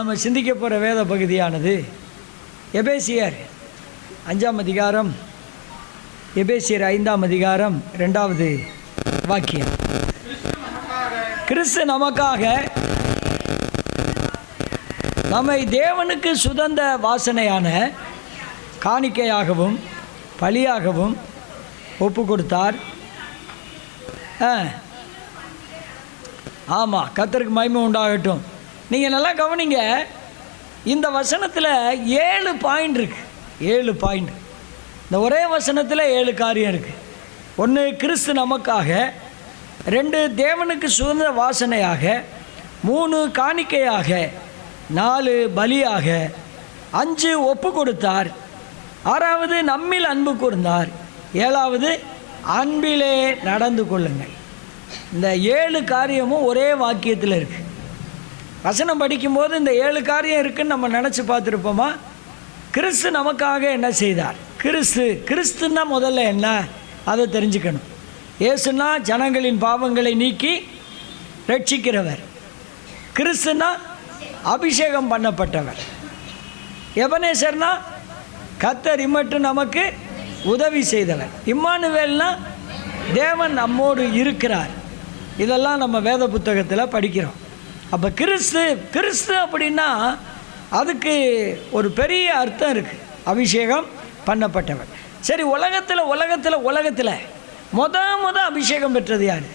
நம்ம சிந்திக்க போகிற வேத பகுதியானது எபேசியர் 5ஆம் அதிகாரம், எபேசியர் 5ஆம் அதிகாரம் 2வது வாக்கியம். கிறிஸ்து நமக்காக நம்மை தேவனுக்கு சுதந்த வாசனையான காணிக்கையாகவும் பலியாகவும் ஒப்பு கொடுத்தார். ஆமாம், கர்த்தருக்கு மகிமை உண்டாகட்டும். நீங்கள் நல்லா கவனிங்க, இந்த வசனத்தில் 7 பாயிண்ட் இருக்குது. 7 பாயிண்ட். இந்த ஒரே வசனத்தில் 7 காரியம் இருக்குது. 1 கிறிஸ்து நமக்காக, 2 தேவனுக்கு சுதந்திர வாசனையாக, 3 காணிக்கையாக, 4 பலியாக, 5 ஒப்பு கொடுத்தார், 6வது நம்மில் அன்பு கூர்ந்தார், 7வது அன்பிலே நடந்து கொள்ளுங்கள். இந்த 7 காரியமும் ஒரே வாக்கியத்தில் இருக்குது. வசனம் படிக்கும்போது இந்த 7 காரியம் இருக்குன்னு நம்ம நினச்சி பார்த்துருப்போமா? கிறிஸ்து நமக்காக என்ன செய்தார்? கிறிஸ்துன்னா முதல்ல என்ன, அதை தெரிஞ்சுக்கணும். இயேசுனா ஜனங்களின் பாவங்களை நீக்கி ரட்சிக்கிறவர். கிறிஸ்துனா அபிஷேகம் பண்ணப்பட்டவர். எபனேசர்னா கர்த்தர் இம்மட்டும் நமக்கு உதவி செய்தவர். இம்மானுவேல்னா தேவன் நம்மோடு இருக்கிறார். இதெல்லாம் நம்ம வேத புத்தகத்தில் படிக்கிறோம். அப்போ கிறிஸ்து அப்படின்னா அதுக்கு ஒரு பெரிய அர்த்தம் இருக்குது. அபிஷேகம் பண்ணப்பட்டவர். சரி, உலகத்தில் முத அபிஷேகம் பெற்றது யார்?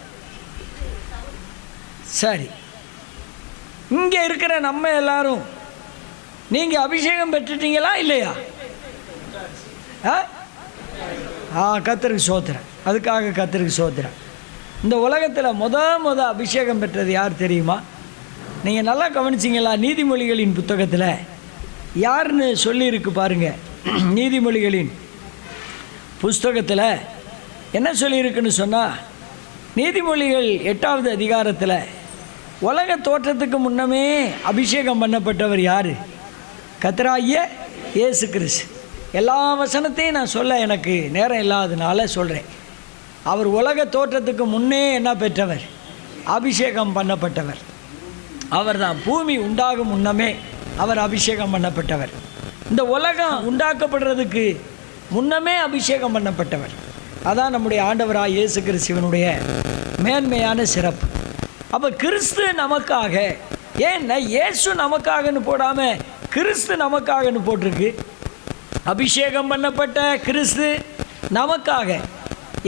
சரி, இங்கே இருக்கிற நம்ம எல்லாரும் நீங்கள் அபிஷேகம் பெற்றுட்டீங்களா இல்லையா? கர்த்தருக்கு சோத்திரம். அதுக்காக கர்த்தருக்கு சோத்திரம். இந்த உலகத்தில் முத அபிஷேகம் பெற்றது யார் தெரியுமா? நீங்கள் நல்லா கவனிச்சிங்களா? நீதிமொழிகளின் புத்தகத்தில் யாருன்னு சொல்லியிருக்கு பாருங்கள். நீதிமொழிகளின் புஸ்தகத்தில் என்ன சொல்லியிருக்குன்னு சொன்னால், நீதிமொழிகள் 8வது அதிகாரத்தில் உலக தோற்றத்துக்கு முன்னமே அபிஷேகம் பண்ணப்பட்டவர் யார்? கர்த்தராகிய இயேசு கிறிஸ்து. எல்லா வசனத்தையும் நான் சொல்ல எனக்கு நேரம் இல்லாததுனால சொல்கிறேன். அவர் உலக தோற்றத்துக்கு முன்னே என்ன பெற்றவர்? அபிஷேகம் பண்ணப்பட்டவர். அவர் தான் பூமி உண்டாகும் முன்னமே அவர் அபிஷேகம் பண்ணப்பட்டவர். இந்த உலகம் உண்டாக்கப்படுறதுக்கு முன்னமே அபிஷேகம் பண்ணப்பட்டவர். அதான் நம்முடைய ஆண்டவராக இயேசு கிறிஸ்துவனுடைய மேன்மையான சிறப்பு. அப்போ கிறிஸ்து நமக்காக, ஏன்னா இயேசு நமக்காகன்னு போடாமல் கிறிஸ்து நமக்காகன்னு போட்டிருக்கு. அபிஷேகம் பண்ணப்பட்ட கிறிஸ்து நமக்காக.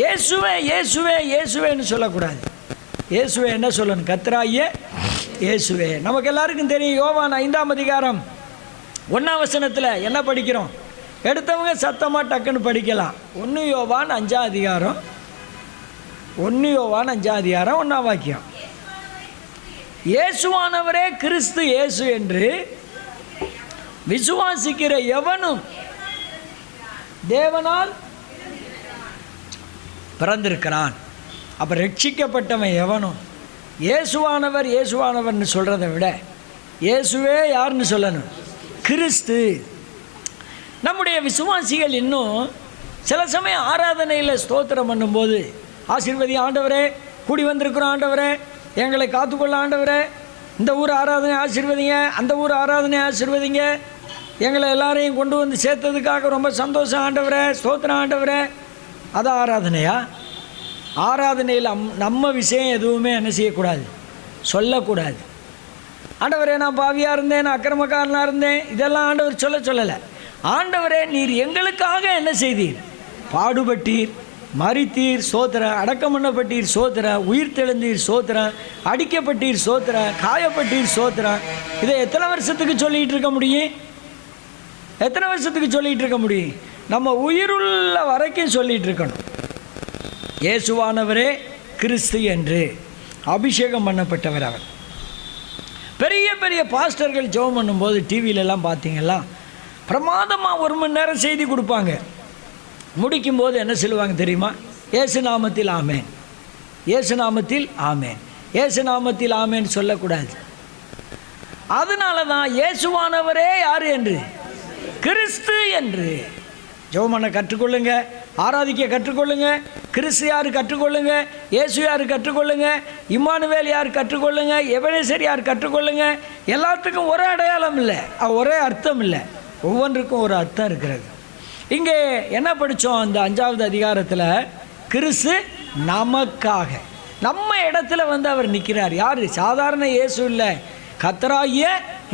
இயேசுவே இயேசுவே இயேசுவேன்னு சொல்லக்கூடாது. இயேசுவே என்ன சொல்லணும்? கர்த்தராகிய இயேசுவே. நமக்கு எல்லாருக்கும் தெரியும். யோவான் 5ஆம் அதிகாரம் 1ஆம் வசனத்தில் என்ன படிக்கிறோம்? எடுத்தவங்க சத்தமாக டக்குன்னு படிக்கலாம். 1 யோவான் 5ஆம் அதிகாரம், 1 யோவான் 5ஆம் அதிகாரம் 1ஆம் வாக்கியம். இயேசுவானவரே கிறிஸ்து இயேசு என்று விசுவாசிக்கிற எவனும் தேவனால் பிறந்திருக்கிறான். அப்போ ரட்சிக்கப்பட்டவன் எவனும் இயேசுவானவர்னு சொல்கிறத விட இயேசுவே யாருன்னு சொல்லணும்? கிறிஸ்து. நம்முடைய விசுவாசிகள் இன்னும் சில சமயம் ஆராதனையில் ஸ்தோத்திரம் பண்ணும்போது, ஆசீர்வதி ஆண்டவரே, கூடி வந்திருக்கிறோம் ஆண்டவரே, எங்களை காத்துக்கொள்ள ஆண்டவரே, இந்த ஊர் ஆராதனை ஆசீர்வதிங்க, அந்த ஊர் ஆராதனை ஆசீர்வதிங்க, எங்களை எல்லாரையும் கொண்டு வந்து சேர்த்ததுக்காக ரொம்ப சந்தோஷம் ஆண்டவரே, ஸ்தோத்திரம் ஆண்டவரே. அதான் ஆராதனையா? ஆராதனையில் நம்ம விஷயம் எதுவுமே என்ன செய்யக்கூடாது? சொல்லக்கூடாது. ஆண்டவரே, நான் பாவியாக இருந்தேன், நான் அக்கிரமக்காரனாக இருந்தேன், இதெல்லாம் ஆண்டவர் சொல்லலை. ஆண்டவரே, நீர் எங்களுக்காக என்ன செய்தீர்? பாடுபட்டீர், மரித்தீர், சோத்திரம், அடக்கம் பண்ணப்பட்டீர், சோத்திரம், உயிர் தெழுந்தீர், சோத்திரம், அடிக்கப்பட்டீர், சோத்திரம், காயப்பட்டீர், சோத்திரம். இதை எத்தனை வருஷத்துக்கு சொல்லிகிட்டு இருக்க முடியும்? எத்தனை வருஷத்துக்கு சொல்லிகிட்டு இருக்க முடியும்? நம்ம உயிருள்ள வரைக்கும் சொல்லிகிட்டு இருக்கணும். இயேசுவானவரே கிறிஸ்து என்று அபிஷேகம் பண்ணப்பட்டவர் அவர். பெரிய பெரிய பாஸ்டர்கள் ஜெபம் பண்ணும்போது டிவிலெல்லாம் பார்த்தீங்களா, பிரமாதமாக 1 மணி நேரம் செய்தி கொடுப்பாங்க. முடிக்கும்போது என்ன சொல்லுவாங்க தெரியுமா? இயேசு நாமத்தில் ஆமேன், இயேசு நாமத்தில் ஆமேன், இயேசு நாமத்தில் ஆமேன் சொல்லக்கூடாது. அதனால தான் இயேசுவானவரே யார் என்று? கிறிஸ்து என்று ஜெபம் பண்ண கற்றுக்கொள்ளுங்க, ஆராதிக்க கற்றுக்கொள்ளுங்க, கிறிஸ்து யார் கற்றுக்கொள்ளுங்க, இயேசு யார் கற்றுக்கொள்ளுங்க, இம்மானுவேல் யார் கற்றுக்கொள்ளுங்க, எபனேசர் யார் கற்றுக்கொள்ளுங்க. எல்லாத்துக்கும் ஒரே அடையாளம் இல்லை, ஒரே அர்த்தம் இல்லை, ஒவ்வொன்றுக்கும் ஒரு அர்த்தம் இருக்கிறது. இங்கே என்ன படித்தோம்? அந்த 5வது அதிகாரத்தில் கிறிஸ்து நமக்காக நம்ம இடத்துல வந்து அவர் நிற்கிறார். யார்? சாதாரண இயேசு இல்லை, கர்த்தராகிய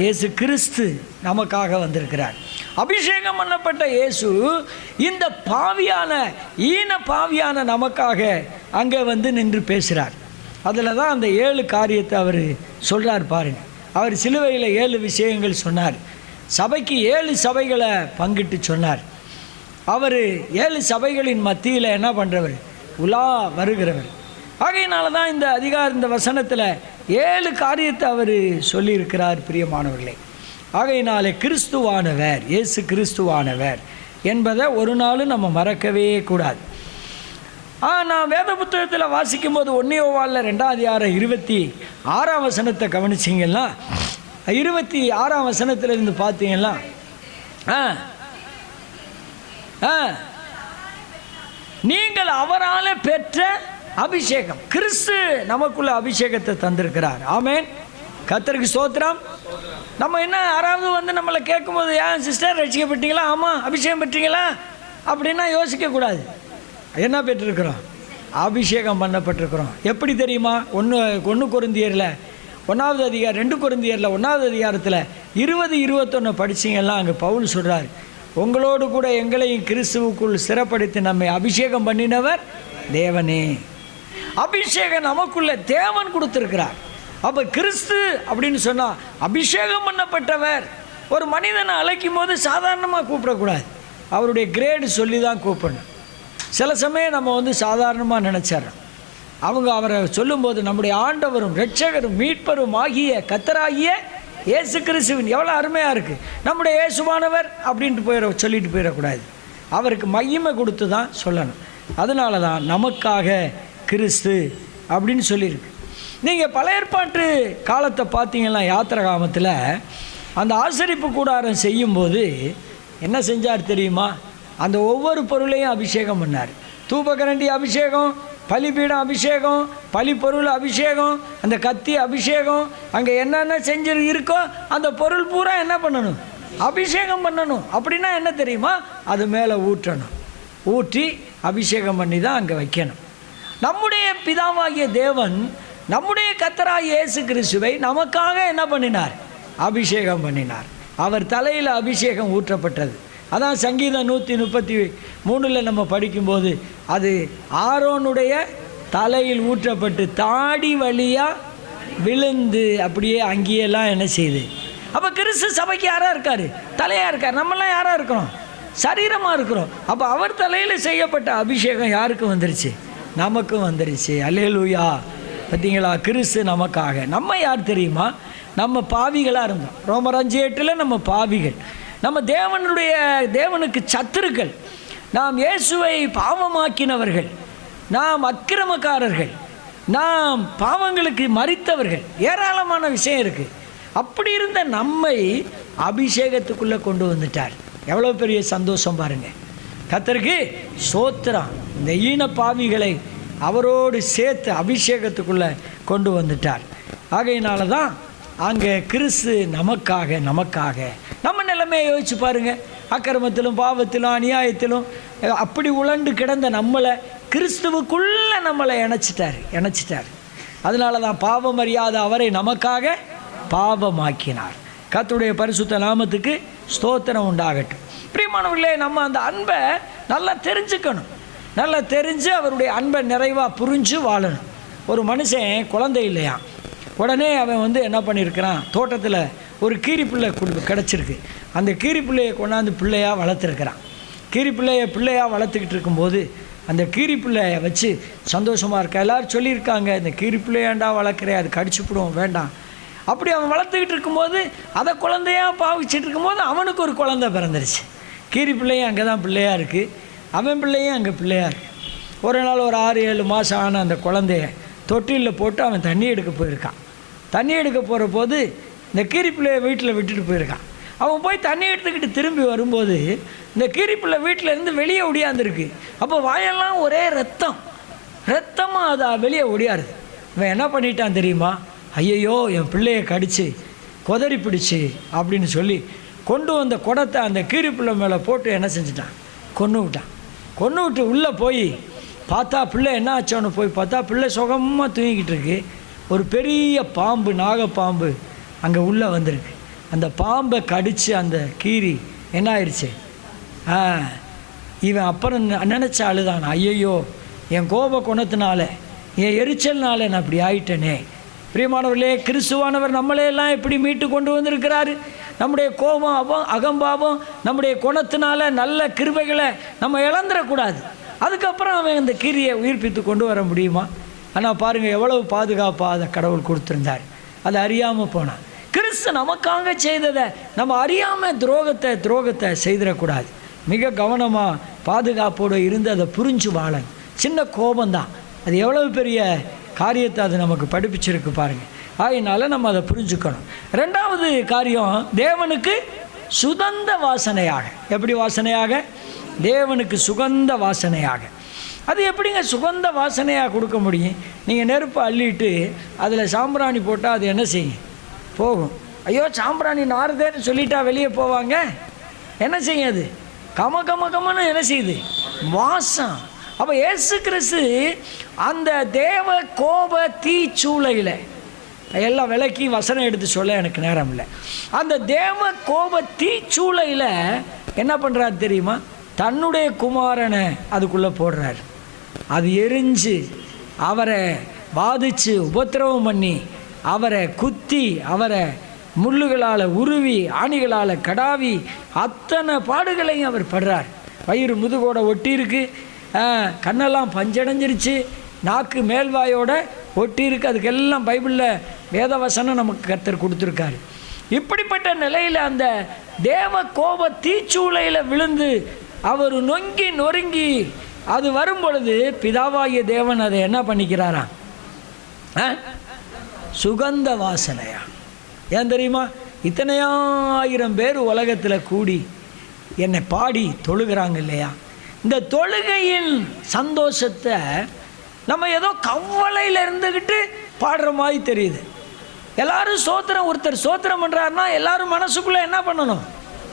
இயேசு கிறிஸ்து நமக்காக வந்திருக்கிறார். அபிஷேகம் பண்ணப்பட்ட இயேசு இந்த பாவியான நமக்காக அங்கே வந்து நின்று பேசுகிறார். அதில் தான் அந்த 7 காரியத்தை அவர் சொல்கிறார் பாருங்க. அவர் சிலுவையில் 7 விஷயங்கள் சொன்னார். சபைக்கு 7 சபைகளை பங்கிட்டு சொன்னார். அவர் 7 சபைகளின் மத்தியில் என்ன பண்ணுறவர்? உலா வருகிறவர். ஆகையினால தான் இந்த வசனத்தில் 7 காரியத்தை அவர் சொல்லியிருக்கிறார் பிரியமானவர்களே. ஆகையினாலே கிறிஸ்துவானவர், இயேசு கிறிஸ்துவானவர் என்பதை ஒரு நாளும் நம்ம மறக்கவே கூடாது. நான் வேத புத்தகத்தில் வாசிக்கும் போது 1 யோவானில் 2வது அதிகாரம் 26ஆம் வசனத்தை கவனிச்சிங்கன்னா, 26ஆம் வசனத்திலிருந்து பார்த்தீங்கன்னா, நீங்கள் அவரால் பெற்ற அபிஷேகம். கிறிஸ்து நமக்குள்ள அபிஷேகத்தை தந்திருக்கிறார். ஆமென், கர்த்தருக்கு ஸ்தோத்திரம். நம்ம என்ன யாராவது வந்து நம்மளை கேட்கும்போது, ஏன் சிஸ்டர் ரட்சிக்கப்பட்டீங்களா? ஆமாம். அபிஷேகம் பெற்றீங்களா அப்படின்னா யோசிக்கக்கூடாது. என்ன பெற்றிருக்கிறோம்? அபிஷேகம் பண்ணப்பட்டிருக்கிறோம். எப்படி தெரியுமா? 1 கொரிந்தியரில் 1வது அதிகாரம், 2 கொரிந்தியரில் 1வது அதிகாரத்தில் 20-21 படிச்சிங்கன்னா அங்கே பவுல் சொல்கிறார், உங்களோடு கூட எங்களையும் கிறிஸ்துவுக்குள் சிறப்படுத்தி நம்மை அபிஷேகம் பண்ணினவர் தேவனே. அபிஷேகம் நமக்குள்ள தேவன் கொடுத்திருக்கிறார். அப்போ கிறிஸ்து அப்படின்னு சொன்னால் அபிஷேகம் பண்ணப்பட்டவர். ஒரு மனிதனை அழைக்கும் போது சாதாரணமாக கூப்பிடக்கூடாது, அவருடைய கிரேடு சொல்லி தான் கூப்பிடணும். சில சமயம் நம்ம வந்து சாதாரணமாக நினச்சிட்றோம். அவங்க அவரை சொல்லும்போது நம்முடைய ஆண்டவரும் இரட்சகரும் மீட்பரும் ஆகிய கர்த்தராகிய இயேசு கிறிஸ்துவின் எவ்வளோ அருமையாக இருக்குது. நம்முடைய இயேசுவானவர் அப்படின்ட்டு சொல்லிட்டு போயிடக்கூடாது, அவருக்கு மகிமை கொடுத்து தான் சொல்லணும். அதனால தான் நமக்காக கிறிஸ்து அப்படின்னு சொல்லியிருக்கு. நீங்கள் பழைய ஏற்பாட்டு காலத்தை பார்த்தீங்கன்னா, யாத்திராகமத்தில் அந்த ஆசரிப்பு கூடாரம் செய்யும்போது என்ன செஞ்சார் தெரியுமா? அந்த ஒவ்வொரு பொருளையும் அபிஷேகம் பண்ணார். தூபகரண்டி அபிஷேகம், பலிபீடம் அபிஷேகம், பலிப்பொருள் அபிஷேகம், அந்த கத்தி அபிஷேகம், அங்கே என்னென்ன செஞ்சு இருக்கோ அந்த பொருள் பூரா என்ன பண்ணணும்? அபிஷேகம் பண்ணணும். அப்படின்னா என்ன தெரியுமா? அது மேலே ஊற்றணும், ஊற்றி அபிஷேகம் பண்ணி தான் அங்கே வைக்கணும். நம்முடைய பிதாவாகிய தேவன் நம்முடைய கர்த்தராகிய இயேசு கிறிஸ்துவை நமக்காக என்ன பண்ணினார்? அபிஷேகம் பண்ணினார். அவர் தலையில் அபிஷேகம் ஊற்றப்பட்டது. அதான் சங்கீதம் 133 நம்ம படிக்கும்போது அது ஆரோனுடைய தலையில் ஊற்றப்பட்டு தாடி வழியாக விழுந்து அப்படியே அங்கேயெல்லாம் என்ன செய்யுது. அப்போ கிறிஸ்து சபைக்கு யாராக இருக்கார்? தலையாக இருக்கார். நம்மளாம் யாராக இருக்கிறோம்? சரீரமாக இருக்கிறோம். அப்போ அவர் தலையில் செய்யப்பட்ட அபிஷேகம் யாருக்கு வந்துருச்சு? நமக்கும் வந்துருச்சு. அல்லேலூயா. பார்த்தீங்களா? கிறிஸ்து நமக்காக. நம்ம யார் தெரியுமா? நம்ம பாவிகளாக இருந்தோம். ரோமர் 5:8 நம்ம பாவிகள், நம்ம தேவனுக்கு சத்துருக்கள், நாம் இயேசுவை பாவமாக்கினவர்கள், நாம் அக்கிரமக்காரர்கள், நாம் பாவங்களுக்கு மரித்தவர்கள். ஏராளமான விஷயம் இருக்குது. அப்படி இருந்த நம்மை அபிஷேகத்துக்குள்ளே கொண்டு வந்துட்டார். எவ்வளோ பெரிய சந்தோஷம் பாருங்கள். கர்த்தருக்கு ஸ்தோத்திரம். இந்த ஈன பாவிகளை அவரோடு சேர்த்து அபிஷேகத்துக்குள்ளே கொண்டு வந்துட்டார். ஆகையினால தான் அங்கே கிறிஸ்து நமக்காக நம்ம நிலைமையை யோசிச்சு பாருங்கள். அக்கிரமத்திலும் பாவத்திலும் அநியாயத்திலும் அப்படி உழண்டு கிடந்த நம்மளை கிறிஸ்துவுக்குள்ளே நம்மளை இணைச்சிட்டார். அதனால தான் பாவம் அறியாத அவரை நமக்காக பாவமாக்கினார். கர்த்தருடைய பரிசுத்த நாமத்துக்கு ஸ்தோத்திரம் உண்டாகட்டும். பிரியமானவர்களே, நம்ம அந்த அன்பை நல்லா தெரிஞ்சுக்கணும். நல்லா தெரிஞ்சு அவருடைய அன்பை நிறைவாக புரிஞ்சு வாழணும். ஒரு மனுஷன் குழந்தை இல்லையா, உடனே அவன் வந்து என்ன பண்ணியிருக்கிறான், தோட்டத்தில் ஒரு கீரிப்பிள்ளை கிடச்சிருக்கு. அந்த கீரிப்பிள்ளையை கொண்டாந்து பிள்ளையாக வளர்த்துருக்கிறான். பிள்ளையாக வளர்த்துக்கிட்டு இருக்கும்போது அந்த கீரிப்பிள்ளையை வச்சு சந்தோஷமாக இருக்கா. எல்லோரும் சொல்லியிருக்காங்க, இந்த கீரிப்பிள்ளையாண்டா வளர்க்குறேன், அது கடிச்சுப்பிடும், வேண்டாம். அப்படி அவன் வளர்த்துக்கிட்டு இருக்கும்போது அதை குழந்தையாக பாவிச்சிட்டு இருக்கும்போது அவனுக்கு ஒரு குழந்தை பிறந்துருச்சு. கீரிப்பிள்ளையும் அங்கே தான் பிள்ளையாக இருக்குது, அவன் பிள்ளையும் அங்கே பிள்ளையாக இருக்குது. ஒரு நாள் ஒரு 6-7 மாதம் ஆன அந்த குழந்தைய தொட்டிலில் போட்டு அவன் தண்ணி எடுக்க போயிருக்கான். தண்ணி எடுக்க போகிற போது இந்த கீரிப்பிள்ளையை வீட்டில் விட்டுட்டு போயிருக்கான். அவன் போய் தண்ணி எடுத்துக்கிட்டு திரும்பி வரும்போது இந்த கீரிப்பிள்ளை வீட்டிலேருந்து வெளியே ஒடியாந்துருக்கு. அப்போ வாயெல்லாம் ஒரே ரத்தமாக அதை வெளியே ஒடியாருது. இவன் என்ன பண்ணிட்டான் தெரியுமா? ஐயையோ என் பிள்ளையை கடிச்சு கொதறி பிடிச்சி அப்படின்னு சொல்லி கொண்டு வந்த குடத்தை அந்த கீரிப்பிள்ளை மேலே போட்டு என்ன செஞ்சிட்டான்? கொன்று விட்டு உள்ளே போய் பார்த்தா பிள்ளை என்ன ஆச்சோன்னு போய் பார்த்தா பிள்ளை சுகமாக தூங்கிக்கிட்டு இருக்கு. ஒரு பெரிய பாம்பு, நாகப்பாம்பு அங்கே உள்ளே வந்திருக்கு. அந்த பாம்பை கடித்து அந்த கீரி என்ன ஆயிடுச்சு? இவன் அப்புறம் நினச்ச அழுதான், ஐயையோ என் கோப குணத்தினால என் எரிச்சல்னால நான் இப்படி ஆயிட்டேனே. பிரியமானவர்களே, கிறிஸ்துவானவர் நம்மளையெல்லாம் எப்படி மீட்டு கொண்டு வந்திருக்கிறாரு. நம்முடைய கோபம், அகம்பாவம், நம்முடைய குணத்தினால நல்ல கிருபைகளை நம்ம இழந்துடக்கூடாது. அதுக்கப்புறம் அவன் இந்த கீரியை உயிர்ப்பித்து கொண்டு வர முடியுமா? ஆனால் பாருங்கள் எவ்வளவு பாதுகாப்பாக அதை கடவுள் கொடுத்துருந்தார். அதை அறியாமல் போனான். கிறிஸ்து நமக்காக செய்ததை நம்ம அறியாமல் துரோகத்தை செய்திடக்கூடாது. மிக கவனமாக பாதுகாப்போடு இருந்து அதை புரிஞ்சு வாழணும். சின்ன கோபந்தான், அது எவ்வளவு பெரிய காரியத்தை அது நமக்கு படிப்பிச்சிருக்கு பாருங்கள். அதனால் நம்ம அதை புரிஞ்சுக்கணும். ரெண்டாவது காரியம், தேவனுக்கு சுகந்த வாசனையாக. எப்படி வாசனையாக? தேவனுக்கு சுகந்த வாசனையாக. அது எப்படிங்க சுகந்த வாசனையாக கொடுக்க முடியும்? நீங்கள் நெருப்பை அள்ளிட்டு அதில் சாம்பிராணி போட்டால் அது என்ன செய்யும்? போகும். ஐயோ சாம்பிராணி நாறுதேன்னு சொல்லிட்டா வெளியே போவாங்க. என்ன செய்யும்? அது கமன்னு என்ன செய்யுது? வாசம். அப்போ இயேசு கிறிஸ்து அந்த தேவ கோப தீச்சூளையில் எல்லாம் விலக்கி வசனம் எடுத்து சொல்ல எனக்கு நேரம் இல்லை. அந்த தேவ கோப தீச்சூளையில் என்ன பண்ணுறாரு தெரியுமா? தன்னுடைய குமாரனை அதுக்குள்ளே போடுறார். அது எரிஞ்சு அவரை பாதித்து உபத்திரவம் பண்ணி அவரை குத்தி அவரை முள்ளுகளால் உருவி ஆணிகளால் கடாவி அத்தனை பாடுகளையும் அவர் படுறார். வயிறு முதுகோட ஒட்டியிருக்கு, கண்ணெல்லாம் பஞ்சடைஞ்சிருச்சு, நாக்கு மேல்வாயோட ஒட்டியிருக்கு. அதுக்கெல்லாம் பைபிளில் வேதவசனம் நமக்கு கர்த்தர் கொடுத்துருக்காரு. இப்படிப்பட்ட நிலையில் அந்த தேவ கோப தீச்சூளையில் விழுந்து அவர் நொங்கி நொறுங்கி அது வரும் பொழுது பிதாவாகிய தேவன் அதை என்ன பண்ணிக்கிறாராம்? சுகந்த வாசனையா. ஏன் தெரியுமா? இத்தனையாயிரம் பேர் உலகத்தில் கூடி என்னை பாடி தொழுகிறாங்க இல்லையா? இந்த தொழுகையின் சந்தோஷத்தை நம்ம ஏதோ கவலையில் இருந்துக்கிட்டு பாடுற மாதிரி தெரியுது. எல்லாரும் சோத்திரம், ஒருத்தர் சோத்திரம் பண்ணுறாருன்னா எல்லாரும் மனசுக்குள்ளே என்ன பண்ணணும்?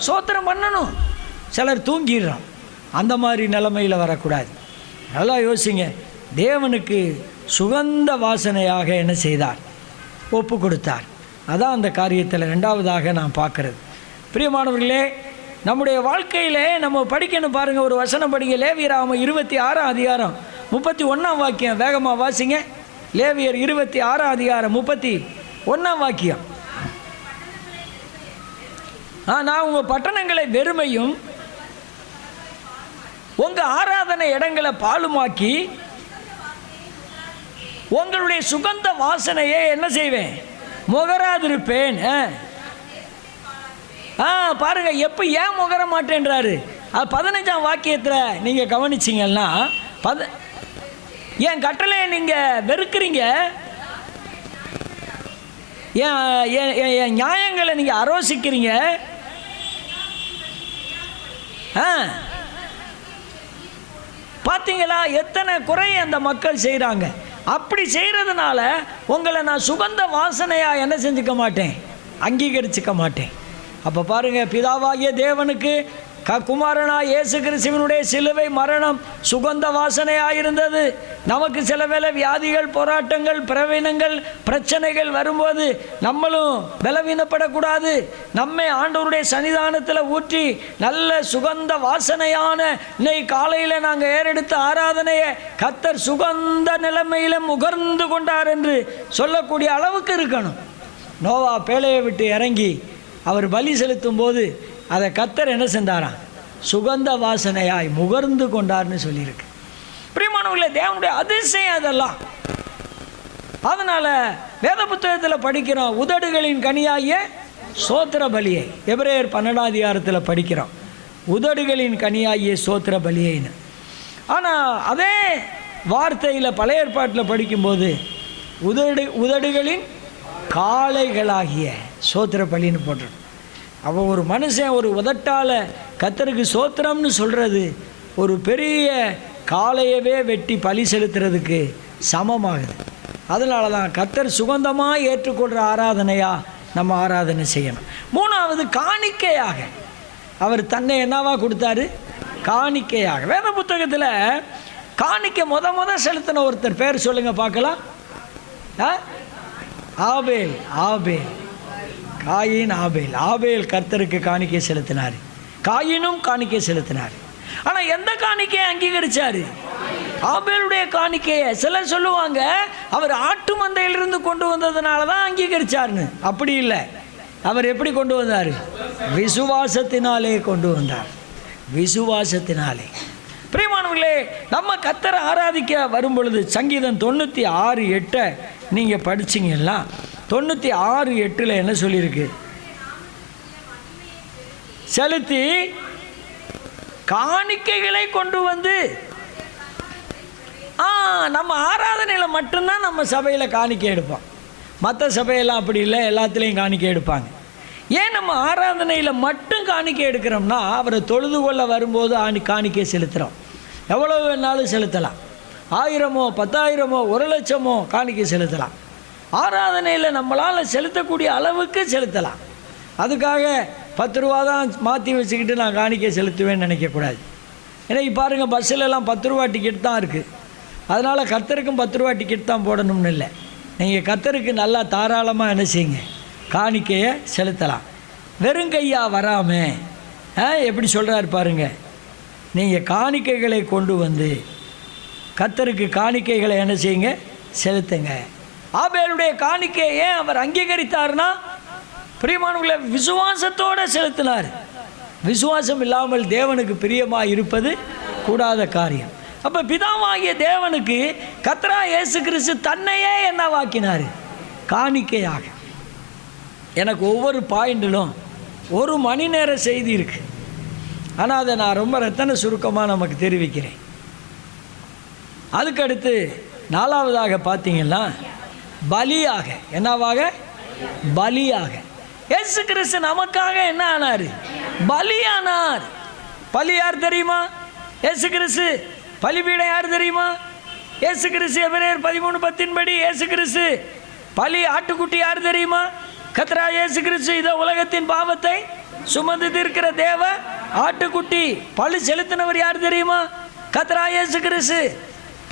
சோத்திரம் பண்ணணும். சிலர் தூங்கிடுறோம். அந்த மாதிரி நிலைமையில் வரக்கூடாது. நல்லா யோசிங்க. தேவனுக்கு சுகந்த வாசனையாக என்ன செய்தார்? ஒப்பு கொடுத்தார். அதான் அந்த காரியத்தில் ரெண்டாவதாக நான் பார்க்குறது. பிரியமானவர்களே, நம்முடைய வாழ்க்கையில் நம்ம படிக்கணும் பாருங்கள். ஒரு வசனம் படிங்க. லேவியராகமம் 26 அதிகாரம் 31 வாக்கியம். வேகமாக வாசிங்க. லேவியர் 26 அதிகாரம் 31 வாக்கியம். நான் உங்கள் பட்டணங்களை வெறுமையும் உங்கள் ஆராதனை இடங்களை பாலுமாக்கி உங்களுடைய சுகந்த வாசனையை என்ன செய்வேன்? முகராதிருப்பேன். பாருங்க, எப்போ ஏன் முகர மாட்டேன்றாரு? அது 15ஆம் வாக்கியத்தில் நீங்கள் கவனிச்சிங்கன்னா, என் கட்டளையை நீங்கள் வெறுக்கிறீங்க, என் நியாயங்களை நீங்கள் அரோசிக்கிறீங்க. பார்த்தீங்களா எத்தனை குறை அந்த மக்கள் செய்கிறாங்க. அப்படி செய்கிறதுனால உங்களை நான் சுகந்த வாசனையாக என்ன செஞ்சுக்க மாட்டேன்? அங்கீகரிச்சுக்க மாட்டேன். அப்போ பாருங்கள், பிதாவாகிய தேவனுக்கு குமாரனாய் இயேசு கிறிஸ்துவினுடைய சிலுவை மரணம் சுகந்த வாசனையாக இருந்தது. நமக்கு சில வேளை வியாதிகள், போராட்டங்கள், பிரவீனங்கள், பிரச்சனைகள் வரும்போது நம்மளும் பலவீனப்படக்கூடாது. நம்மை ஆண்டவருடைய சன்னிதானத்தில் ஊற்றி நல்ல சுகந்த வாசனையான இன்னைக்கு காலையில் நாங்கள் ஏறெடுத்த ஆராதனையை கர்த்தர் சுகந்த நிலைமையில் முகர்ந்து கொண்டார் என்று சொல்லக்கூடிய அளவுக்கு இருக்கணும். நோவா பேழையை விட்டு இறங்கி அவர் பலி செலுத்தும் போது அதை கர்த்தர் என்ன செஞ்சாராம்? சுகந்த வாசனையாய் முகர்ந்து கொண்டார்னு சொல்லியிருக்கு. பிரியமானவர்களே, தேவனுடைய அதிசயம் அதெல்லாம். அதனால் வேத புத்தகத்தில் படிக்கிறோம், உதடுகளின் கனியாகிய சோத்திர பலியை. எபிரேயர் 12ஆம் அதிகாரத்தில் படிக்கிறோம், உதடுகளின் கனியாகிய சோத்திர பலியைன்னு. ஆனால் அதே வார்த்தையில் பழைய ஏற்பாட்டில் படிக்கும்போது உதடுகளின் காளைகளாகிய சோத்திர பலின்னு போட்டுரும். அவன் ஒரு மனுஷன் ஒரு உதட்டால் கர்த்தருக்கு ஸ்தோத்திரம்னு சொல்கிறது ஒரு பெரிய காளையவே வெட்டி பலி செலுத்துறதுக்கு சமமாகுது. அதனால தான் கர்த்தர் சுகந்தமாக ஏற்றுக்கொள்கிற ஆராதனையாக நம்ம ஆராதனை செய்யணும். மூணாவது, காணிக்கையாக. அவர் தன்னை என்னவா கொடுத்தாரு? காணிக்கையாக. வேத புத்தகத்தில் காணிக்கை முத செலுத்தின ஒருத்தர் பேர் சொல்லுங்க பார்க்கலாம். ஆபேல். காயின் ஆபேல். ஆபேல் கர்த்தருக்கு காணிக்கை செலுத்தினார். காயினும் காணிக்கை செலுத்தினார். ஆனால் எந்த காணிக்கையை அங்கீகரிச்சாரு? ஆபேலுடைய காணிக்கையை. சிலர் சொல்லுவாங்க அவர் ஆட்டு மந்தையிலிருந்து கொண்டு வந்ததுனால தான் அங்கீகரிச்சார்னு. அப்படி இல்லை. அவர் எப்படி கொண்டு வந்தார்? விசுவாசத்தினாலே கொண்டு வந்தார். விசுவாசத்தினாலே. பிரியமானவர்களே, நம்ம கர்த்தரை ஆராதிக்க வரும் பொழுது சங்கீதம் 96:8 நீங்கள் படிச்சிங்கன்னா 96:8 என்ன சொல்லியிருக்கு? செலுத்தி காணிக்கைகளை கொண்டு வந்து. நம்ம ஆராதனையில் மட்டும்தான் நம்ம சபையில் காணிக்கை எடுப்போம். மற்ற சபையெல்லாம் அப்படி இல்லை, எல்லாத்துலேயும் காணிக்கை எடுப்பாங்க. ஏன் நம்ம ஆராதனையில் மட்டும் காணிக்கை எடுக்கிறோம்னா, அவரை தொழுது கொள்ள வரும்போது காணிக்கை செலுத்துகிறோம். எவ்வளோ வேணாலும் செலுத்தலாம். 1000மோ 10,000மோ 1,00,000மோ காணிக்கை செலுத்தலாம். ஆராதனையில் நம்மளால் செலுத்தக்கூடிய அளவுக்கு செலுத்தலாம். அதுக்காக 10 ரூபா தான் மாற்றி வச்சுக்கிட்டு நான் காணிக்கை செலுத்துவேன்னு நினைக்கக்கூடாது. ஏன்னா பாருங்கள், பஸ்ஸிலெல்லாம் 10 ரூபா டிக்கெட் தான் இருக்குது. அதனால் கர்த்தருக்கும் 10 ரூபா டிக்கெட் தான் போடணும்னு இல்லை. நீங்கள் கர்த்தருக்கு நல்லா தாராளமாக என்ன செய்யுங்க, காணிக்கையை செலுத்தலாம். வெறுங்கையாக வராமல் எப்படி சொல்கிறாரு பாருங்க, நீங்கள் காணிக்கைகளை கொண்டு வந்து கர்த்தருக்கு காணிக்கைகளை என்ன செய்யுங்க, செலுத்துங்க. ஆபேலுடைய காணிக்கையை ஏன் அவர் அங்கீகரித்தார்னா, பிரியமானவர்களை விசுவாசத்தோடு செலுத்தினார். விசுவாசம் இல்லாமல் தேவனுக்கு பிரியமாக இருப்பது கூடாத காரியம். அப்போ பிதாவாகிய தேவனுக்கு கர்த்தராகிய இயேசு கிறிஸ்து தன்னையே என்னவாக்கினார்? காணிக்கையாக. எனக்கு ஒவ்வொரு பாயிண்டிலும் 1 மணி நேர செய்தி இருக்குது. ஆனால் அதை நான் ரொம்ப ரத்தன சுருக்கமாக நமக்கு தெரிவிக்கிறேன். அதுக்கடுத்து 4வதாக பார்த்தீங்கன்னா பலியாக. என்னவாக? பலியாக. இயேசு கிறிஸ்து நமக்காக என்ன ஆனார்? பலியானார். பலி யார் தெரியுமா? இயேசு கிறிஸ்து. பலிபீடம் யார் தெரியுமா? இயேசு கிறிஸ்து. எபிரேயர் 13:10 படி இயேசு கிறிஸ்து. பலி ஆட்டுக்குட்டி யார் தெரியுமா? கர்த்தராகிய இயேசு கிறிஸ்து. இதோ உலகத்தின் பாவத்தை சுமந்து தீர்க்கிற தேவ ஆட்டுக்குட்டி. பலி செலுத்தினவர் யார் தெரியுமா? கர்த்தராகிய இயேசு கிறிஸ்து.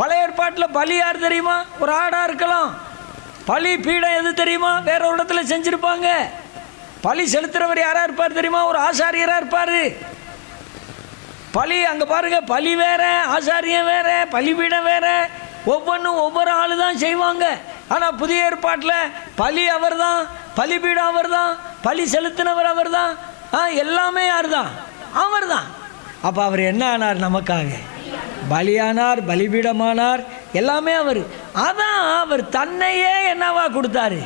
பழைய ஏற்பாட்டில் பலி யார் தெரியுமா? ஒரு ஆடாக இருக்கலாம். பலி பீடம் எது தெரியுமா? வேற ஒரு இடத்துல செஞ்சுருப்பாங்க. பலி செலுத்துறவர் யாராக இருப்பார் தெரியுமா? ஒரு ஆசாரியராக இருப்பார். பலி அங்கே பாருங்க, பலி வேற, ஆசாரியம் வேற, பலிபீடம் வேற. ஒவ்வொன்றும் ஒவ்வொரு ஆளு தான் செய்வாங்க. ஆனால் புதிய ஏற்பாட்டில் பலி அவர் தான், பலிபீடம் அவர் தான், பலி செலுத்தினவர் அவர் தான். எல்லாமே யார் தான்? அவர் தான். அப்போ அவர் என்ன ஆனார்? நமக்காக பலியானார், பலிபீடமானார், எல்லாமே அவர். அதான் அவர் தன்னையே என்னவா கொடுத்தாரு?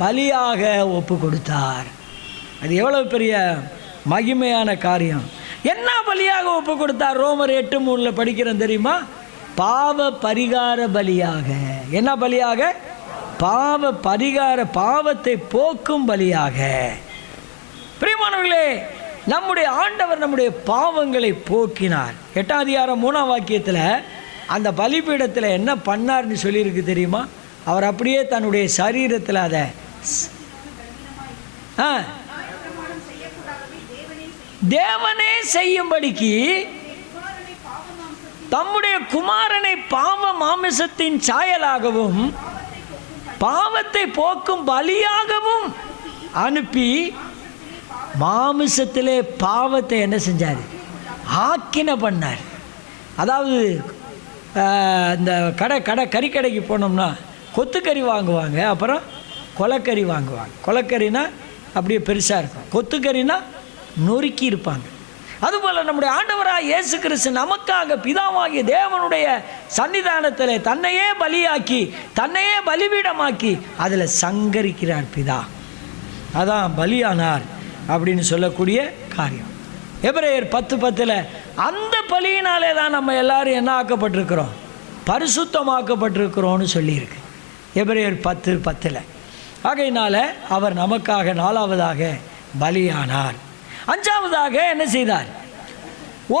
பலியாக ஒப்பு கொடுத்தார். அது எவ்வளவு பெரிய மகிமையான காரியம். என்ன பலியாக ஒப்பு கொடுத்தார்? ரோமர் 8:3 படிக்கிறேன் தெரியுமா? பாவ பரிகார பலியாக. என்ன பலியாக? பாவ பரிகார, பாவத்தை போக்கும் பலியாக. பிரியமானவர்களே, நம்முடைய ஆண்டவர் நம்முடைய பாவங்களை போக்கினார். 8ஆம் அதிகாரம் 3ஆம் வாக்கியத்தில் அந்த பலிபீடத்தில் என்ன பண்ணார்னு சொல்லியிருக்கு தெரியுமா? அவர் அப்படியே தன்னுடைய சரீரத்தில் அதை தேவனே செய்யும்படிக்கு தம்முடைய குமாரனை பாவ மாமிசத்தின் சாயலாகவும் பாவத்தை போக்கும் பலியாகவும் அனுப்பி மாமிசத்திலே பாவத்தை என்ன செஞ்சார்? ஆக்கின பண்ணார். அதாவது இந்த கறிக்கடைக்கு போனோம்னா கொத்துக்கறி வாங்குவாங்க, அப்புறம் கொலைக்கறி வாங்குவாங்க. கொலைக்கறினா அப்படியே பெருசாக இருக்கும், கொத்துக்கறினா நொறுக்கி இருப்பாங்க. அதுபோல் நம்முடைய ஆண்டவராக இயேசு கிறிஸ்து நமக்காக பிதாவாகிய தேவனுடைய சன்னிதானத்தில் தன்னையே பலியாக்கி, தன்னையே பலிபீடமாக்கி அதில் சங்கரிக்கிறார் பிதா. அதான் பலியானார் அப்படின்னு சொல்லக்கூடிய காரியம். எபிரேயர் 10:10 அந்த பலியினாலே தான் நம்ம எல்லாரும் என்ன ஆக்கப்பட்டிருக்கிறோம்? பரிசுத்தமாக்கப்பட்டிருக்கிறோன்னு சொல்லியிருக்கு எபிரேயர் 10:10. ஆகையினால அவர் நமக்காக 4வதாக பலியானார். அஞ்சாவதாக என்ன செய்தார்?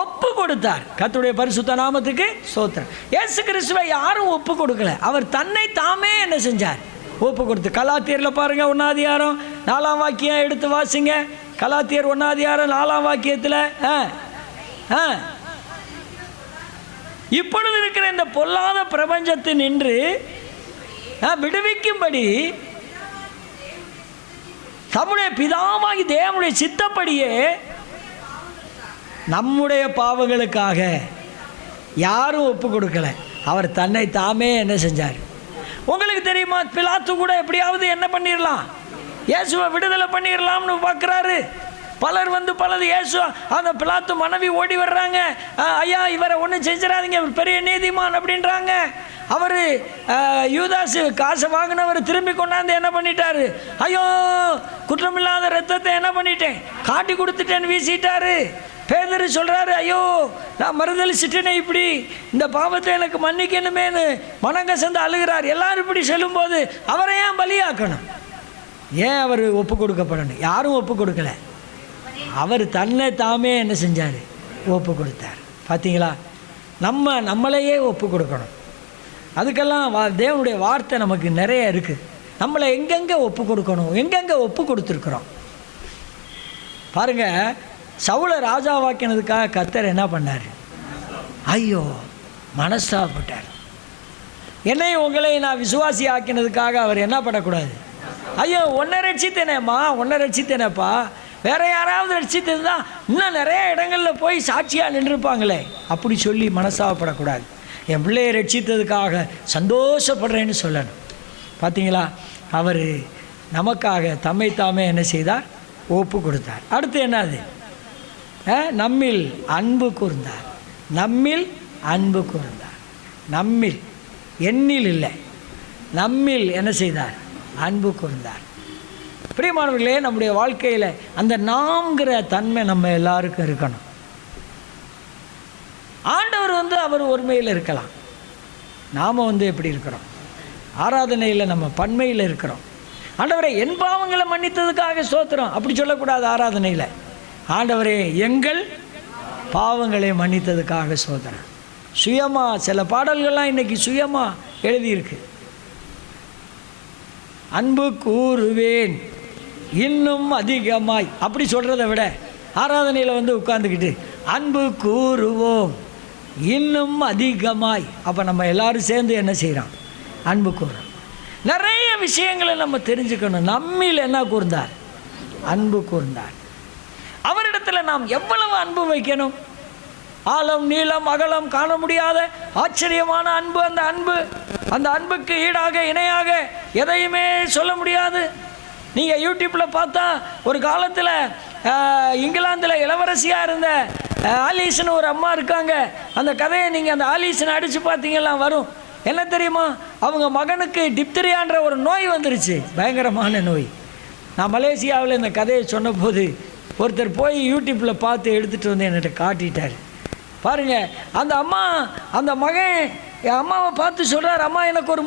ஒப்பு கொடுத்தார். கர்த்தருடைய பரிசுத்த நாமத்துக்கு ஸ்தோத்திரம். இயேசு கிறிஸ்துவை யாரும் ஒப்பு கொடுக்கல, அவர் தன்னை தாமே என்ன செஞ்சார்? ஒப்பு கொடுத்து. கலாத்தியரில் பாருங்க, 1 அதிகாரம் 4ஆம் வாக்கியம் எடுத்து வாசிங்க. கலாத்தியர் 1 அதிகாரம் 4ஆம் வாக்கியத்தில் இப்பொழுது இருக்கிற இந்த பொல்லாத பிரபஞ்சத்தை நின்று விடுவிக்கும்படி தம்முடைய பிதாவாகி தேவனுடைய சித்தப்படியே நம்முடைய பாவங்களுக்காக யாரும் ஒப்பு கொடுக்கல, அவர் தன்னை தாமே என்ன செஞ்சார்? உங்களுக்கு தெரியுமா, பிலாத்து கூட எப்படியாவது என்ன பண்ணிடலாம், இயேசுவை விடுதலை பண்ணிடலாம்னு பார்க்குறாரு. பலர் வந்து பலது இயேசு, அந்த பிலாத்து மனைவி ஓடி வர்றாங்க, ஐயா இவரை ஒன்றும் செஞ்சிடாதீங்க, பெரிய நீதிமான் அப்படின்றாங்க. அவர் யூதாசு காசை வாங்கினவர் திரும்பி கொண்டாந்து என்ன பண்ணிட்டாரு? ஐயோ குற்றமில்லாத ரத்தத்தை என்ன பண்ணிட்டேன், காட்டி கொடுத்துட்டேன்னு வீசிட்டாரு. பேதுரு சொல்கிறாரு, ஐயோ நான் மறுதலிச்சிட்டேனே, இப்படி இந்த பாவத்தை எனக்கு மன்னிக்கணுமேனு மனங்கசந்து அழுகிறார். எல்லாரும் இப்படி சொல்லும்போது அவரை ஏன் பலியாக்கணும்? ஏன் அவர் ஒப்பு கொடுக்கப்படணும்? யாரும் ஒப்பு கொடுக்கல, அவர் தன்னை தாமே என்ன செஞ்சார்? ஒப்பு கொடுத்தார். பார்த்தீங்களா, நம்மளையே ஒப்பு கொடுக்கணும். அதுக்கெல்லாம் தேவனுடைய வார்த்தை நமக்கு நிறைய இருக்குது. நம்மளை எங்கெங்கே ஒப்பு கொடுக்கணும், எங்கெங்கே ஒப்பு கொடுத்துருக்குறோம் பாருங்கள். சவுலை ராஜாவாக்கினதுக்காக கர்த்தர் என்ன பண்ணார்? ஐயோ மனஸ்தாபப்பட்டார். என்னையும் உங்களை நான் விசுவாசி ஆக்கினதுக்காக அவர் என்ன பண்ணக்கூடாது? ஐயோ உன்னை ரட்சித்தேனேம்மா, உன்னை ரட்சித்தேனேப்பா, வேற யாராவது ரட்சித்ததுதான் இன்னும் நிறைய இடங்களில் போய் சாட்சியாக நின்றுருப்பாங்களே, அப்படி சொல்லி மனஸ்தாபப்படக்கூடாது. என் பிள்ளையை ரட்சித்ததுக்காக சந்தோஷப்படுறேன்னு சொல்லணும். பார்த்தீங்களா, அவர் நமக்காக தம்மை தாமே என்ன செய்தார்? ஒப்பு கொடுத்தார். அடுத்து என்னது? நம்மில் அன்பு கூர்ந்தார். நம்மில் அன்பு கூர்ந்தார். நம்மில், எண்ணில் இல்லை, நம்மில் என்ன செய்தார்? அன்பு கூர்ந்தார். பிரியமானவர்களே, நம்முடைய வாழ்க்கையில் அந்த நாம்ங்கிற தன்மை நம்ம எல்லாருக்கும் இருக்கணும். ஆண்டவர் அவர் ஒருமையில் இருக்கலாம், நாம் எப்படி இருக்கிறோம்? ஆராதனையில் நம்ம பன்மையில் இருக்கிறோம். ஆண்டவரே என் பாவங்களை மன்னித்ததுக்காக ஸ்தோத்திரம் அப்படி சொல்லக்கூடாது. ஆராதனையில் ஆண்டவரே எங்கள் பாவங்களை மன்னித்ததுக்காக ஸ்தோத்திரம். சுயமாக சில பாடல்கள்லாம் இன்றைக்கி சுயமாக எழுதியிருக்கு. அன்பு கூறுவேன் இன்னும் அதிகமாய் அப்படி சொல்கிறத விட ஆராதனையில் உட்கார்ந்துக்கிட்டு அன்பு கூறுவோம் இன்னும் அதிகமாய், அப்போ நம்ம எல்லோரும் சேர்ந்து என்ன செய்கிறோம்? அன்பு கூறுறோம். நிறைய விஷயங்களை நம்ம தெரிஞ்சுக்கணும். நம்மில் என்ன கூர்ந்தார்? அன்பு கூர்ந்தார். அவரிடத்தில் நாம் எவ்வளவு அன்பு வைக்கணும்? ஆழம் நீளம் அகலம் காண முடியாத ஆச்சரியமான அன்பு. அந்த அன்புக்கு ஈடாக இணையாக எதையுமே சொல்ல முடியாது. நீங்கள் யூடியூப்பில் பார்த்தா ஒரு காலத்தில் இங்கிலாந்தில் இளவரசியாக இருந்த ஆலீஸ்னு ஒரு அம்மா இருக்காங்க. அந்த கதையை நீங்கள் அந்த ஆலீஸ்னு அடித்து பார்த்தீங்கன்னா வரும். என்ன தெரியுமா, அவங்க மகனுக்கு டிப்தரியான்ற ஒரு நோய் வந்துருச்சு, பயங்கரமான நோய். நான் மலேசியாவில் இந்த கதையை சொன்னபோது ஒருத்தர் போய் யூடியூப்பில் பார்த்து எடுத்துகிட்டு வந்து என்கிட்ட காட்டிட்டார். பாருங்கள், அந்த மகன் என் அம்மாவை பார்த்து சொல்கிறார், அம்மா எனக்கு ஒரு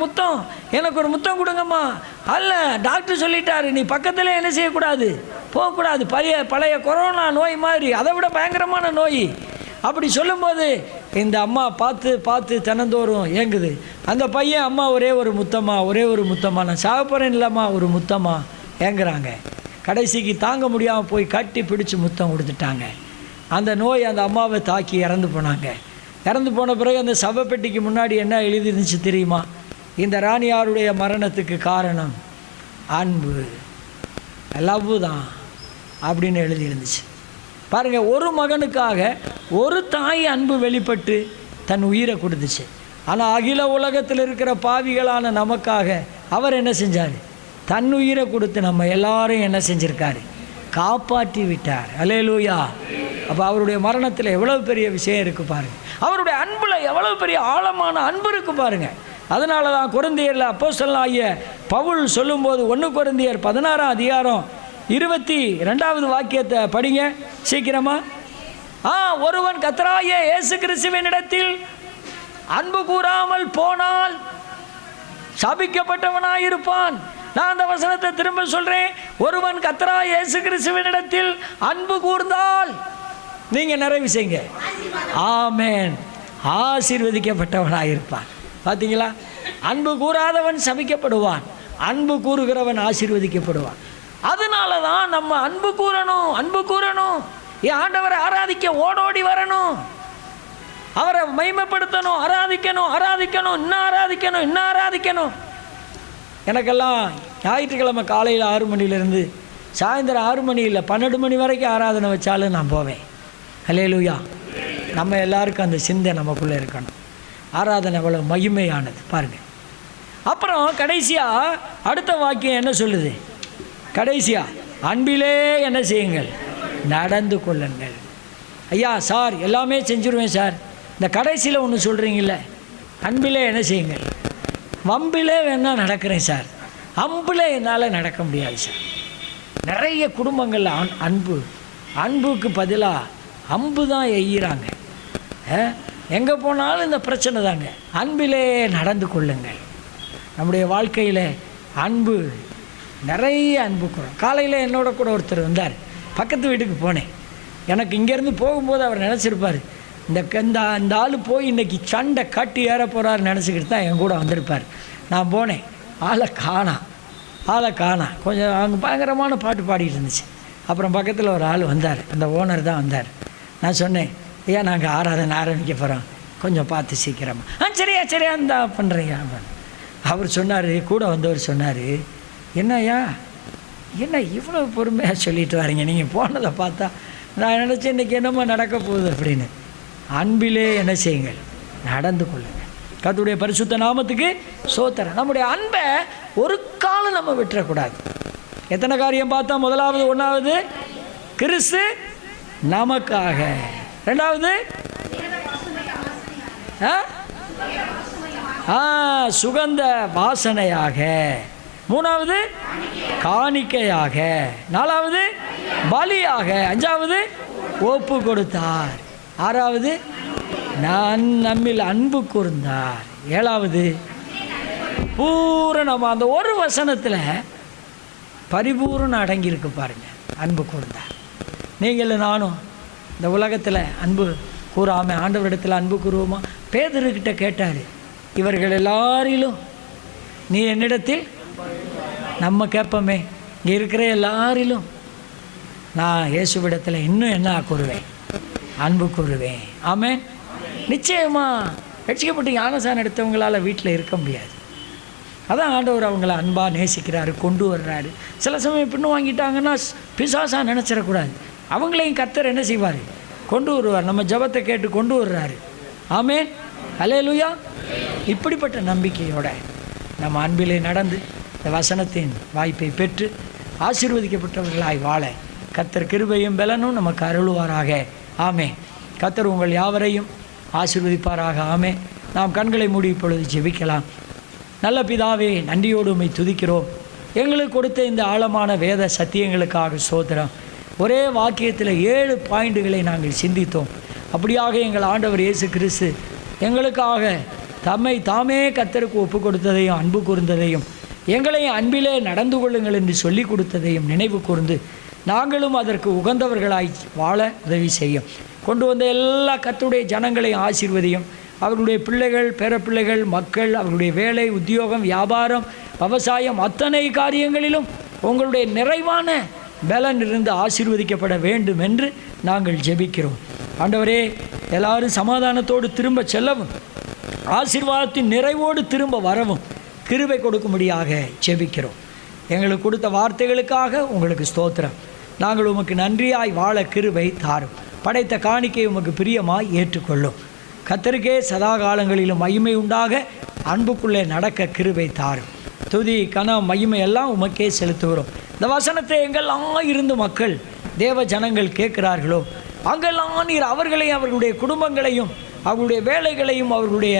முத்தம் கொடுங்கம்மா. அல்ல, டாக்டர் சொல்லிட்டாரு நீ பக்கத்தில் என்ன செய்யக்கூடாது, போகக்கூடாது, பழைய கொரோனா நோய் மாதிரி, அதை விட பயங்கரமான நோய். அப்படி சொல்லும்போது இந்த அம்மா பார்த்து தினந்தோறும் ஏங்குது. அந்த பையன் அம்மா ஒரே ஒரு முத்தமா நான் சாப்பிட்றேன் இல்லைம்மா, ஒரு முத்தமா ஏங்குறாங்க. கடைசிக்கு தாங்க முடியாமல் போய் கட்டி பிடிச்சி முத்தம் கொடுத்துட்டாங்க. அந்த நோய் அந்த அம்மாவை தாக்கி இறந்து போனாங்க. இறந்து போன பிறகு அந்த சவப்பெட்டிக்கு முன்னாடி என்ன எழுதிருந்துச்சு தெரியுமா? இந்த ராணியாருடைய மரணத்துக்கு காரணம் அன்பு, லவ் தான் அப்படின்னு எழுதியிருந்துச்சு. பாருங்கள், ஒரு மகனுக்காக ஒரு தாய் அன்பு வெளிப்பட்டு தன் உயிரை கொடுத்துச்சு. ஆனால் அகில உலகத்தில் இருக்கிற பாவிகளான நமக்காக அவர் என்ன செஞ்சார்? தன் உயிரை கொடுத்து நம்ம எல்லாரும் என்ன செஞ்சுருக்காரு? காப்பாற்றி விட்டார். அல்லேலூயா. அப்போ அவருடைய மரணத்தில் எவ்வளவு பெரிய விஷயம் இருக்குது பாருங்கள். அவருடைய அன்பில் எவ்வளவு பெரிய ஆழமான அன்பு இருக்குது பாருங்கள். அதனால தான் கொரிந்தியரில் அப்போஸ்தலனாகிய பவுல் சொல்லும்போது 1 கொரிந்தியர் 16ஆம் அதிகாரம் 22வது வாக்கியத்தை படிங்க சீக்கிரமா. ஒருவன் கர்த்தராகிய இயேசு கிறிஸ்துவினிடத்தில் அன்பு கூறாமல் போனால் சபிக்கப்பட்டவனாயிருப்பான். நான் அந்த வசனத்தை திரும்ப சொல்றேன். ஒருவன் கர்த்தராகிய இயேசு கிறிஸ்துவினிடத்தில் அன்பு கூர்ந்தால் நீங்க நிறைவு செய்யுங்க. ஆமென். ஆசீர்வதிக்கப்பட்டவனாக இருப்பான். பார்த்தீங்களா? அன்பு கூறாதவன் சபிக்கப்படுவான், அன்பு கூறுகிறவன் ஆசீர்வதிக்கப்படுவான். அதனால தான் நம்ம அன்பு கூறணும், அன்பு கூறணும். என் ஆண்டவரை ஆராதிக்க ஓடோடி வரணும், அவரை மகிமைப்படுத்தணும், ஆராதிக்கணும், ஆராதிக்கணும், இன்னும் ஆராதிக்கணும், இன்னும் ஆராதிக்கணும். எனக்கெல்லாம் ஞாயிற்றுக்கிழமை காலையில் 6 மணிலேருந்து சாயந்தரம் 6 மணி இல்லை 12 மணி வரைக்கும் ஆராதனை வச்சாலும் நான் போவேன். அல்லேலூயா. நம்ம எல்லாருக்கும் அந்த சிந்தை நமக்குள்ளே இருக்கணும். ஆராதனை எவ்வளோ மகிமையானது பாருங்கள். அப்புறம் கடைசியாக அடுத்த வாக்கியம் என்ன சொல்லுது? கடைசியாக அன்பிலே என்ன செய்யுங்கள், நடந்து கொள்ளுங்கள். ஐயா சார் எல்லாமே செஞ்சுருவேன் சார், இந்த கடைசியில் ஒன்று சொல்கிறீங்கள, அன்பிலே என்ன செய்யுங்கள். வம்பிலே வேணால் நடக்கிறேன் சார், அம்பிலே என்னால் நடக்க முடியாது சார். நிறைய குடும்பங்களில் அன்புக்கு பதிலாக அம்பு தான் எய்கிறாங்க. எங்கே போனாலும் இந்த பிரச்சனை தாங்க. அன்பிலே நடந்து கொள்ளுங்கள். நம்முடைய வாழ்க்கையில் அன்பு, நிறைய அன்பு குறம். காலையில் என்னோட கூட ஒருத்தர் வந்தார், பக்கத்து வீட்டுக்கு போனேன். எனக்கு இங்கேருந்து போகும்போது அவர் நினச்சிருப்பார், இந்த ஆள் போய் இன்றைக்கி சண்டை கட்டி ஏற போகிறாரு நினச்சிக்கிட்டு தான் என் கூட வந்திருப்பார். நான் போனேன், ஆளை காணா. கொஞ்சம் அவங்க பயங்கரமான பாட்டு பாடிட்டு இருந்துச்சு. அப்புறம் பக்கத்தில் ஒரு ஆள் வந்தார், அந்த ஓனர் தான் வந்தார். நான் சொன்னேன், ஐயா நாங்கள் ஆராதனை ஆரம்பிக்க போகிறோம், கொஞ்சம் பார்த்து சீக்கிரமாக. சரியா இந்தா பண்ணுறீங்க. அவர் சொன்னார், கூட வந்தவர் சொன்னார், என்னய்யா என்ன இவ்வளோ பொறுமையாக சொல்லிட்டு வரீங்க, நீங்கள் போனதை பார்த்தா நான் நினச்சேன் இன்றைக்கி என்னமோ நடக்க போகுது அப்படின்னு. அன்பிலே என்ன செய்யுங்கள், நடந்து கொள்ளுங்கள். கர்த்தருடைய பரிசுத்த நாமத்துக்கு ஸ்தோத்திரம். நம்முடைய அன்பை ஒரு காலம் நம்ம விட்டுறக்கூடாது. எத்தனை காரியம் பார்த்தா? முதலாவது 1வது கிறிஸ்து நமக்காக, 2வது சுகந்த வாசனையாக, 3வது காணிக்கையாக, 4வது பலியாக, 5வது ஒப்பு கொடுத்தார், 6வது நம்மில் அன்பு கூர்ந்தார், 7வது பூரணமாக. அந்த ஒரு வசனத்தில் பரிபூர்ணம் அடங்கியிருக்கு பாருங்கள். அன்பு கூர்ந்தார். நீங்கள் நானும் இந்த உலகத்தில் அன்பு கூறாமல் ஆண்டவரிடத்தில் அன்பு கூறுவோமா? பேதுருக்கிட்ட கேட்டார், இவர்கள் எல்லாரிலும் நீ என்னிடத்தில், நம்ம கேட்போமே, இங்கே இருக்கிற எல்லாரிலும் நான் இயேசுவிடத்தில் இன்னும் என்ன கூறுவேன், அன்பு கூறுவேன். ஆமென். நிச்சயமாக ரட்சிக்கப்பட்டு ஞானசானம் எடுத்தவங்களால் வீட்டில் இருக்க முடியாது. அதான் ஆண்டவர் அவங்கள அன்பாக நேசிக்கிறாரு, கொண்டு வர்றாரு. சில சமயம் பின்னு வாங்கிட்டாங்கன்னா பிசாசா நினச்சிடக்கூடாது. அவங்களையும் கர்த்தர் என்ன செய்வார், கொண்டு வருவார். நம்ம ஜெபத்தை கேட்டு கொண்டு வர்றாரு. ஆமென். அல்லேலூயா. இப்படிப்பட்ட நம்பிக்கையோட நம்ம அன்பிலே நடந்து இந்த வசனத்தின் வாய்ப்பை பெற்று ஆசீர்வதிக்கப்பட்டவர்களாய் வாழ கர்த்தர் கிருபையும் பலனும் நமக்கு அருளுவாராக. ஆமென். கர்த்தர் உங்கள் யாவரையும் ஆசீர்வதிப்பாராக. ஆமென். நாம் கண்களை மூடி இப்பொழுது ஜெபிக்கலாம். நல்ல பிதாவே, நன்றியோடு உம்மை துதிக்கிறோம். எங்களுக்கு கொடுத்த இந்த ஆழமான வேத சத்தியங்களுக்காக ஸ்தோத்திரம். ஒரே வாக்கியத்தில் 7 பாயிண்ட்டுகளை நாங்கள் சிந்தித்தோம். அப்படியாக எங்கள் ஆண்டவர் இயேசு கிறிஸ்து எங்களுக்காக தம்மை தாமே கர்த்தருக்கு ஒப்பு கொடுத்ததையும் அன்பு கூர்ந்ததையும் எங்களையும் அன்பிலே நடந்து கொள்ளுங்கள் என்று சொல்லி கொடுத்ததையும் நினைவு கூர்ந்து நாங்களும் அதற்கு உகந்தவர்களாய் வாழ உதவி செய்யும். கொண்டு வந்த எல்லா கர்த்தருடைய ஜனங்களையும் ஆசீர்வதியும். அவர்களுடைய பிள்ளைகள், பேரப்பிள்ளைகள், மக்கள், அவர்களுடைய வேலை, உத்தியோகம், வியாபாரம், விவசாயம், அத்தனை காரியங்களிலும் உங்களுடைய நிறைவான பலன் இருந்து ஆசீர்வதிக்கப்பட வேண்டும் என்று நாங்கள் ஜெபிக்கிறோம். ஆண்டவரே, எல்லாரும் சமாதானத்தோடு திரும்ப செல்லவும், ஆசீர்வாதத்தின் நிறைவோடு திரும்ப வரவும் கிருபை கொடுக்கும்படியாக ஜெபிக்கிறோம். எங்களுக்கு கொடுத்த வார்த்தைகளுக்காக உங்களுக்கு ஸ்தோத்திரம். நாங்கள் உமக்கு நன்றியாய் வாழ கிருபை தாரும். படைத்த காணிக்கை உமக்கு பிரியமாய் ஏற்றுக்கொள்ளும். கர்த்தருக்கே சதா காலங்களிலும் மகிமை உண்டாக அன்புக்குள்ளே நடக்க கிருபை தாரும். துதி, கனம், மகிமை எல்லாம் உமக்கே செலுத்துகிறோம். இந்த வசனத்தை எங்கெல்லாம் இருந்து மக்கள், தேவ ஜனங்கள் கேட்கிறார்களோ அங்கெல்லாம் நீர் அவர்களையும் அவர்களுடைய குடும்பங்களையும் அவர்களுடைய வேலைகளையும் அவர்களுடைய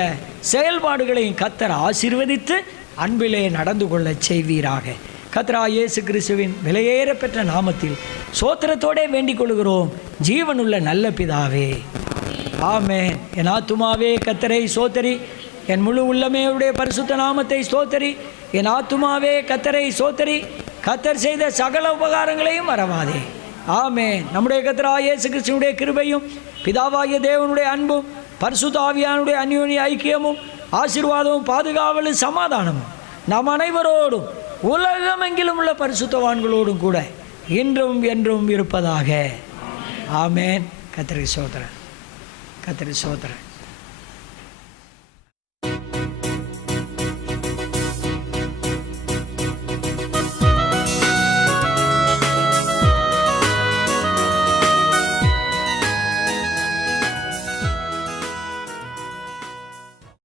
செயல்பாடுகளையும் கர்த்தர் ஆசீர்வதித்து அன்பிலே நடந்து கொள்ள செய்வீராக. கர்த்தராகிய இயேசு கிறிஸ்துவின் விலையேற பெற்ற நாமத்தில் சோத்திரத்தோடே வேண்டிக் கொள்கிறோம் ஜீவனுள்ள நல்ல பிதாவே. ஆமென். என் ஆத்துமாவே கர்த்தரை சோத்தரி, என் முழு உள்ளமே அவருடைய பரிசுத்த நாமத்தை ஸ்தோத்தரி. என் ஆத்துமாவே கர்த்தரை ஸ்தோத்தரி. கர்த்தர் செய்த சகல உபகாரங்களையும் மறவாதே. ஆமென். நம்முடைய கர்த்தராகிய இயேசு கிறிஸ்துவினுடைய கிருபையும் பிதாவாகிய தேவனுடைய அன்பும் பரிசுத்த ஆவியானுடைய அந்யோன்ய ஐக்கியமும் ஆசீர்வாதமும் பாதுகாவலும் சமாதானமும் நம் அனைவரோடும் உலகமெங்கிலும் உள்ள பரிசுத்தவான்களோடும் கூட இன்றும் என்றும் இருப்பதாக. ஆமென். கர்த்தருக்கு ஸ்தோத்திரம். கர்த்தருக்கு ஸ்தோத்திரம்.